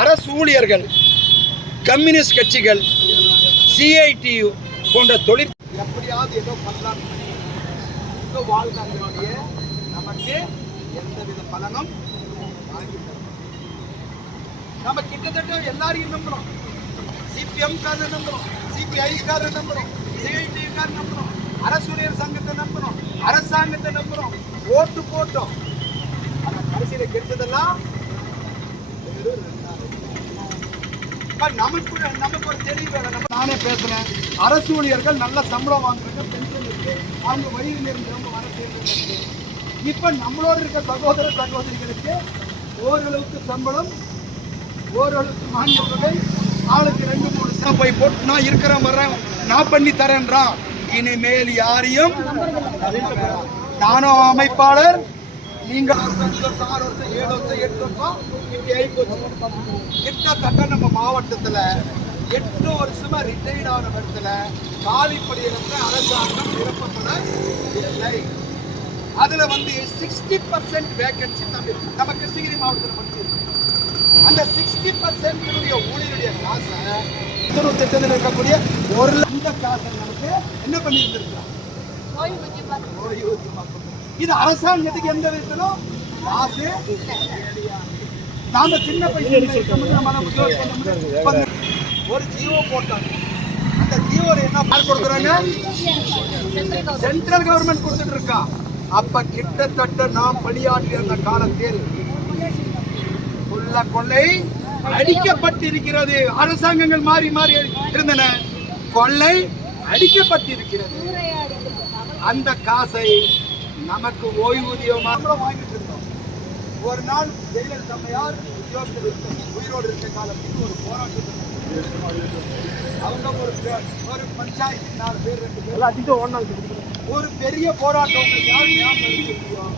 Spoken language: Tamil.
அரசு ஊழியர்கள், கம்யூனிஸ்ட் கட்சிகள், சிஐடியு போன்ற தொழில் எப்படியாவது ஏதோ பண்ணலாம் வாழ்நாளிலேயே நமக்கு எந்தவித பலனும் வாங்கி தரும். நம்ம கிட்டத்தட்ட எல்லாரையும் நம்புறோம். சிபிஎம் காரரை நம்புறோம், சிபிஐ காரரை நம்புறோம், சிஐடியு காரரை நம்புறோம், அரசு ஊழியர் சங்கத்தை நம்புறோம், அரசாங்கத்தை நம்புறோம், ஓட்டு போட்டோம். கடைசியில கிடைச்சதெல்லாம் நமக்கு ஒரு தெளிவு. நானே பேசுறேன், அரசு ஊழியர்கள் நல்ல சம்பளம் வாங்குறாங்க, பென்ஷன் இருக்கு, அவங்க வழியில் இருந்தவங்க வர தேர்ந்தெடுத்து இப்ப நம்மளோட இருக்க சகோதர சகோதரிகளுக்கு ஓரளவுக்கு சம்பளம், ஓரளவுக்கு மானிய தொகை, ஆளுக்கு 2-3 போய் போட்டு நான் இருக்கிற வர்றேன், நான் பண்ணி தரேன்றான். இனிமேல் யாரையும் நானும் அமைப்பாளர், நீங்க 6 வருஷம் 7 வருஷம் 8 வருஷம் இப்படி ஆயிப்போச்சு. கிட்டத்தட்ட நம்ம மாவட்டத்தில் 8 வருஷமா ரிட்டையர்ட் ஆன இடத்துல காலிப்படியிடத்துல அரசாங்கம் நிரப்பப்பட இல்லை. அதுல 60% வேகன்சி நம்ம கிருஷ்ணகிரி மாவட்டத்தில் மட்டும் இருக்கு. அந்த 60% ஊழியருடைய காசை 98 இருக்கக்கூடிய ஒரு லட்ச காசை நமக்கு என்ன பண்ணி இருந்திருக்கிறோம்? இது அரசாங்கத்துக்கு எந்த விதத்திலும் காசு. நாம சின்ன பைசா ஒரு ஜியோ போட்டாங்க. அந்த ஜியோ என்ன கொடுக்குறாங்க? சென்ட்ரல் கவர்மெண்ட் கொடுத்துட்டு இருக்கா. அப்ப கிட்டத்தட்ட நாம் பணியாற்றிய அந்த காலத்தில் கொள்ளை அடிக்கப்பட்டிருக்கிறது. அரசாங்கங்கள் மாறி மாறி இருந்தன, கொள்ளை அடிக்கப்பட்டிருக்கிறது. அந்த காசை நமக்கு ஓய்வூதியமாக வாங்கிட்டு இருந்தோம். ஒரு நாள் ஜெயலலிதா அம்மையார் உயிரோடு இருக்க காலத்தில் ஒரு போராட்டத்தில் அவங்க ஒரு பஞ்சாயத்து 4 பேர் 2 பேர் ஒரு பெரிய போராட்டம் யார் ஞாபகம்